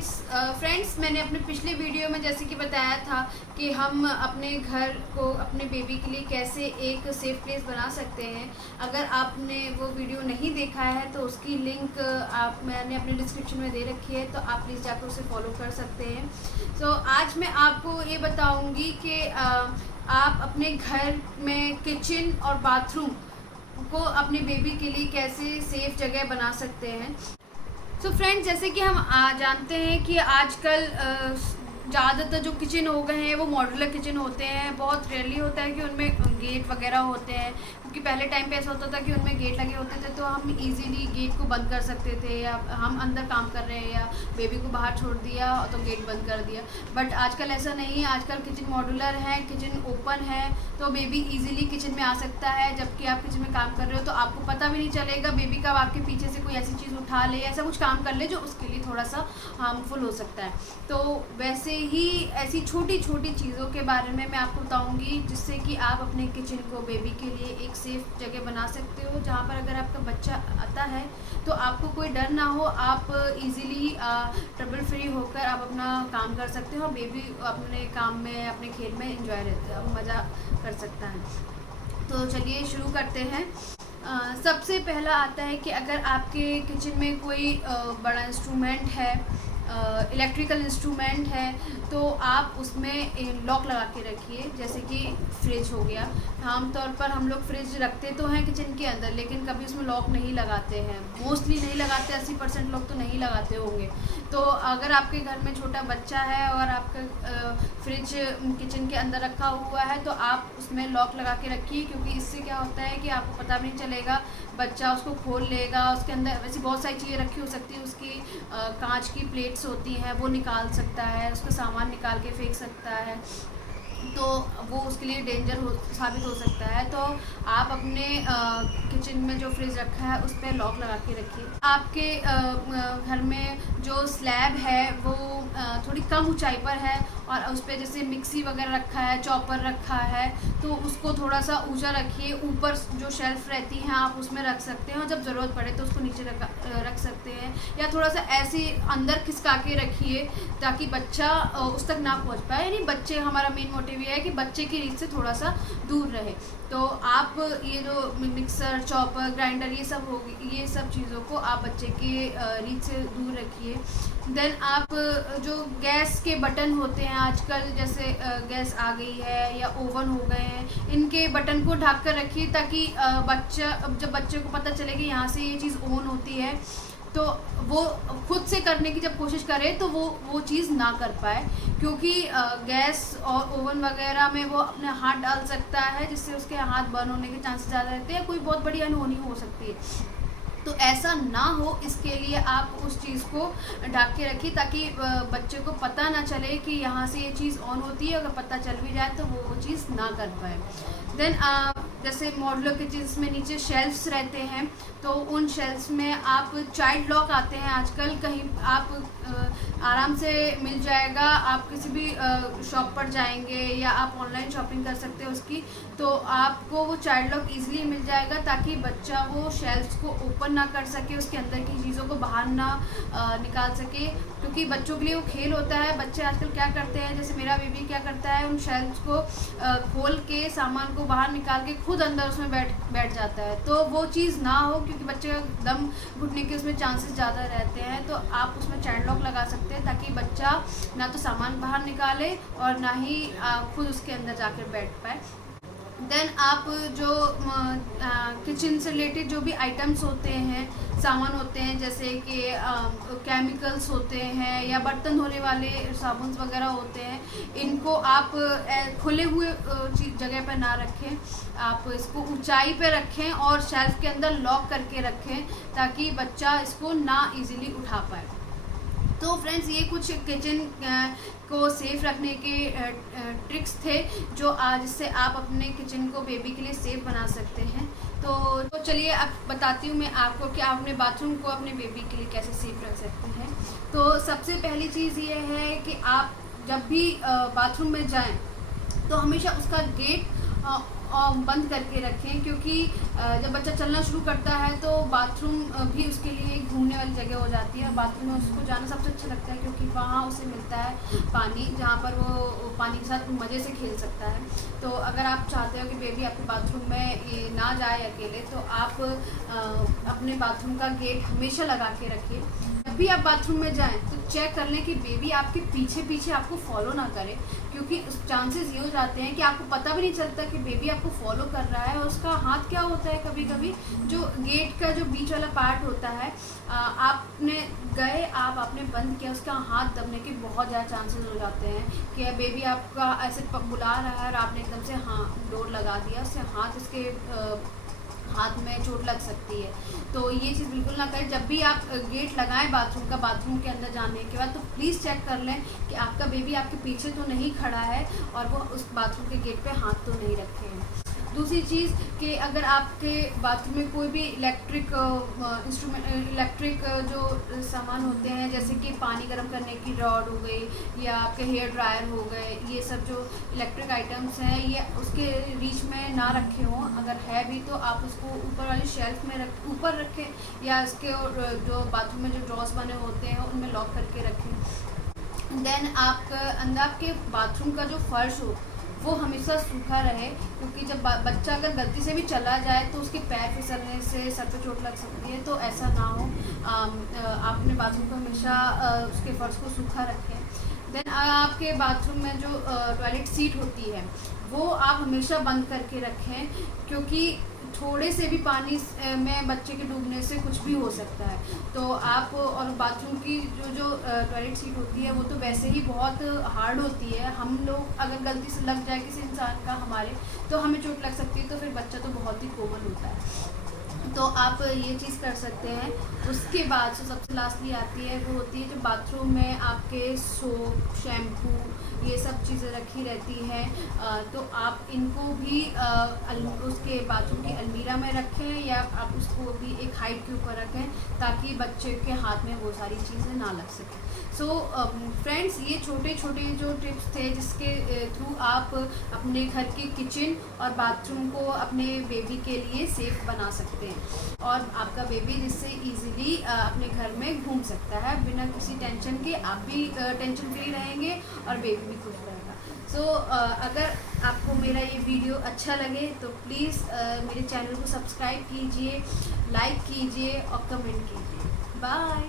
Friends मैंने अपने पिछले वीडियो में जैसे कि बताया था कि हम अपने घर को अपने बेबी के लिए कैसे एक सेफ़ प्लेस बना सकते हैं। अगर आपने वो वीडियो नहीं देखा है तो उसकी लिंक मैंने अपने डिस्क्रिप्शन में दे रखी है, तो आप प्लीज़ जाकर उसे फॉलो कर सकते हैं। तो आज मैं आपको ये बताऊंगी कि आप अपने घर में किचन और बाथरूम को अपने बेबी के लिए कैसे सेफ़ जगह बना सकते हैं। तो फ्रेंड्स, जैसे कि हम जानते हैं कि आजकल ज़्यादातर जो किचन हो गए हैं वो मॉड्यूलर किचन होते हैं। बहुत रेयरली होता है कि उनमें गेट वगैरह होते हैं, क्योंकि पहले टाइम पे ऐसा होता था कि उनमें गेट लगे होते थे तो हम इजीली गेट को बंद कर सकते थे, या हम अंदर काम कर रहे हैं या बेबी को बाहर छोड़ दिया तो गेट बंद कर दिया। बट आजकल ऐसा नहीं है, आजकल किचन मॉड्यूलर है, किचन ओपन है, तो बेबी ईजिली किचन में आ सकता है। जबकि आप किचन में काम कर रहे हो तो आपको पता भी नहीं चलेगा बेबी कब आपके पीछे से कोई ऐसी चीज़ उठा ले, ऐसा कुछ काम कर ले जो उसके लिए थोड़ा सा हार्मफुल हो सकता है। तो वैसे ही ऐसी छोटी छोटी चीज़ों के बारे में मैं आपको बताऊंगी जिससे कि आप अपने किचन को बेबी के लिए एक सेफ़ जगह बना सकते हो, जहाँ पर अगर आपका बच्चा आता है तो आपको कोई डर ना हो, आप इजीली ट्रबल फ्री होकर आप अपना काम कर सकते हो। बेबी अपने काम में, अपने खेल में इंजॉय रहता है, मज़ा कर सकता है। तो चलिए शुरू करते हैं। सबसे पहला आता है कि अगर आपके किचन में कोई बड़ा इंस्ट्रूमेंट है, इलेक्ट्रिकल इंस्ट्रूमेंट है, तो आप उसमें लॉक लगा के रखिए। जैसे कि फ्रिज हो गया, आमतौर पर हम लोग फ्रिज रखते तो हैं किचन के अंदर, लेकिन कभी उसमें लॉक नहीं लगाते हैं, मोस्टली नहीं लगाते, 80% लोग तो नहीं लगाते होंगे। तो अगर आपके घर में छोटा बच्चा है और आपका फ्रिज किचन के अंदर रखा हुआ है तो आप उसमें लॉक लगा के रखिए, क्योंकि इससे क्या होता है कि आपको पता भी नहीं चलेगा, बच्चा उसको खोल लेगा। उसके अंदर वैसे बहुत सारी चीज़ें रखी हो सकती है, उसकी कांच की प्लेट्स होती हैं वो निकाल सकता है, उसका सामान निकाल के फेंक सकता है, तो वो उसके लिए डेंजर साबित हो सकता है। तो आप अपने किचन में जो फ्रिज रखा है उस पर लॉक लगा के रखिए। आपके घर में जो स्लैब है वो थोड़ी कम ऊंचाई पर है और उस पर जैसे मिक्सी वगैरह रखा है, चॉपर रखा है, तो उसको थोड़ा सा ऊंचा रखिए। ऊपर जो शेल्फ रहती हैं आप उसमें रख सकते हैं, और जब ज़रूरत पड़े तो उसको नीचे रख सकते हैं, या थोड़ा सा ऐसे अंदर खिसका के रखिए ताकि बच्चा उस तक ना पहुंच पाए। यानी बच्चे, हमारा मेन मोटिव ये है कि बच्चे की रीच से थोड़ा सा दूर रहे। तो आप ये जो मिक्सर, चॉपर, ग्राइंडर ये सब होगी, ये सब चीज़ों को आप बच्चे के रीच से दूर रखिए। देन आप जो गैस के बटन होते हैं आजकल, जैसे गैस आ गई है या ओवन हो गए हैं, इनके बटन को ढक कर रखिए ताकि जब बच्चे को पता चले कि यहाँ से ये चीज़ ऑन होती है तो वो खुद से करने की जब कोशिश करे तो वो चीज़ ना कर पाए, क्योंकि गैस और ओवन वगैरह में वो अपने हाथ डाल सकता है जिससे उसके हाथ बर्न होने के चांसेस ज़्यादा रहते हैं, कोई बहुत बड़ी अनहोनी हो सकती है। तो ऐसा ना हो इसके लिए आप उस चीज़ को ढक के रखिए ताकि बच्चे को पता ना चले कि यहाँ से ये चीज़ ऑन होती है। अगर पता चल भी जाए तो वो चीज़ ना कर पाए। देन जैसे मॉड्यूलर किचन्स में नीचे शेल्फ्स रहते हैं, तो उन शेल्फ्स में आप चाइल्ड लॉक आते हैं आजकल, कहीं आप आराम से मिल जाएगा। आप किसी भी शॉप पर जाएंगे या आप ऑनलाइन शॉपिंग कर सकते हो उसकी, तो आपको वो चाइल्ड लॉक ईजिली मिल जाएगा ताकि बच्चा वो शेल्फ्स को ओपन ना कर सके, उसके अंदर की चीज़ों को बाहर ना निकाल सके, क्योंकि बच्चों के लिए वो खेल होता है। बच्चे आजकल क्या करते हैं, जैसे मेरा बेबी क्या करता है, उन शेल्फ्स को खोल के सामान को बाहर निकाल के खुद अंदर उसमें बैठ जाता है। तो वो चीज़ ना हो, क्योंकि बच्चे का दम घुटने के उसमें चांसेस ज़्यादा रहते हैं। तो आप उसमें चाइल्ड लॉक लगा सकते हैं ताकि बच्चा ना तो सामान बाहर निकाले और ना ही खुद उसके अंदर जाकर बैठ पाए। देन आप जो किचन से रिलेटेड जो भी आइटम्स होते हैं, सामान होते हैं, जैसे कि केमिकल्स होते हैं या बर्तन धोने वाले साबुन वगैरह होते हैं, इनको आप खुले हुए जगह पर ना रखें, आप इसको ऊंचाई पे रखें और शेल्फ के अंदर लॉक करके रखें ताकि बच्चा इसको ना इजीली उठा पाए। तो फ्रेंड्स, ये कुछ किचन को सेफ़ रखने के ट्रिक्स थे जो जिससे आप अपने किचन को बेबी के लिए सेफ़ बना सकते हैं। तो चलिए अब बताती हूँ मैं आपको कि आप अपने बाथरूम को अपने बेबी के लिए कैसे सेफ़ रख सकते हैं। तो सबसे पहली चीज़ ये है कि आप जब भी बाथरूम में जाएं तो हमेशा उसका गेट बंद करके रखें, क्योंकि जब बच्चा चलना शुरू करता है तो बाथरूम भी उसके लिए एक घूमने वाली जगह हो जाती है। बाथरूम में उसको जाना सबसे अच्छा लगता है, क्योंकि वहाँ उसे मिलता है पानी, जहाँ पर वो पानी के साथ मज़े से खेल सकता है। तो अगर आप चाहते हो कि बेबी आपके बाथरूम में ना जाए अकेले, तो आप अपने बाथरूम का गेट हमेशा लगा के रखिए। जब भी आप बाथरूम में जाएं तो चेक कर लें कि बेबी आपके पीछे पीछे आपको फॉलो ना करे, क्योंकि चांसेस ये हो जाते हैं कि आपको पता भी नहीं चलता कि बेबी आपको फॉलो कर रहा है, और उसका हाथ क्या होता है, कभी कभी जो गेट का जो बीच वाला पार्ट होता है, आपने आपने बंद किया, उसका हाथ दबने के बहुत ज़्यादा चांसेस हो जाते हैं कि बेबी आपका ऐसे बुला रहा है और आपने एकदम से डोर लगा दिया, उससे हाथ उसके हाथ में चोट लग सकती है। तो ये चीज़ बिल्कुल ना करें। जब भी आप गेट लगाएं बाथरूम के अंदर जाने के बाद, तो प्लीज़ चेक कर लें कि आपका बेबी आपके पीछे तो नहीं खड़ा है और वो उस बाथरूम के गेट पे हाथ तो नहीं रखे हैं। दूसरी चीज़ कि अगर आपके बाथरूम में कोई भी इलेक्ट्रिक जो सामान होते हैं, जैसे कि पानी गर्म करने की रॉड हो गई या आपके हेयर ड्रायर हो गए, ये सब जो इलेक्ट्रिक आइटम्स हैं, ये उसके रीच में ना रखे हों। अगर है भी तो आप उसको ऊपर वाली शेल्फ में ऊपर रखें, या इसके जो बाथरूम में जो ड्रॉर्स बने होते हैं उनमें लॉक करके रखें। देन आपके बाथरूम का जो फर्श हो वो हमेशा सूखा रहे, क्योंकि जब बच्चा अगर गलती से भी चला जाए तो उसके पैर फिसलने से सर पे चोट लग सकती है, तो ऐसा ना हो। आप अपने बाथरूम को हमेशा उसके फर्श को सूखा रखें। देन आपके बाथरूम में जो टॉयलेट सीट होती है वो आप हमेशा बंद करके रखें, क्योंकि थोड़े से भी पानी में बच्चे के डूबने से कुछ भी हो सकता है। तो आप, और बाथरूम की जो टॉयलेट सीट होती है वो तो वैसे ही बहुत हार्ड होती है, हम लोग अगर गलती से लग जाए किसी इंसान का हमारे, तो हमें चोट लग सकती है, तो फिर बच्चा तो बहुत ही कोमल होता है। तो आप ये चीज़ कर सकते हैं। उसके बाद जो सबसे लास्टली आती है वो होती है जो बाथरूम में आपके सोप, शैम्पू, ये सब चीज़ें रखी रहती हैं, तो आप इनको भी उसके बाथरूम की अलमीरा में रखें, या आप उसको भी एक हाइट के ऊपर रखें, ताकि बच्चे के हाथ में वो सारी चीज़ें ना लग सकें। सो फ्रेंड्स, ये छोटे छोटे जो टिप्स थे जिसके थ्रू आप अपने घर के किचन और बाथरूम को अपने बेबी के लिए सेफ बना सकते हैं, और आपका बेबी जिससे इजीली अपने घर में घूम सकता है बिना किसी टेंशन के। आप भी टेंशन फ्री रहेंगे और बेबी भी खुश रहेगा। सो अगर आपको मेरा ये वीडियो अच्छा लगे तो प्लीज़ मेरे चैनल को सब्सक्राइब कीजिए, लाइक कीजिए और कमेंट कीजिए। बाय।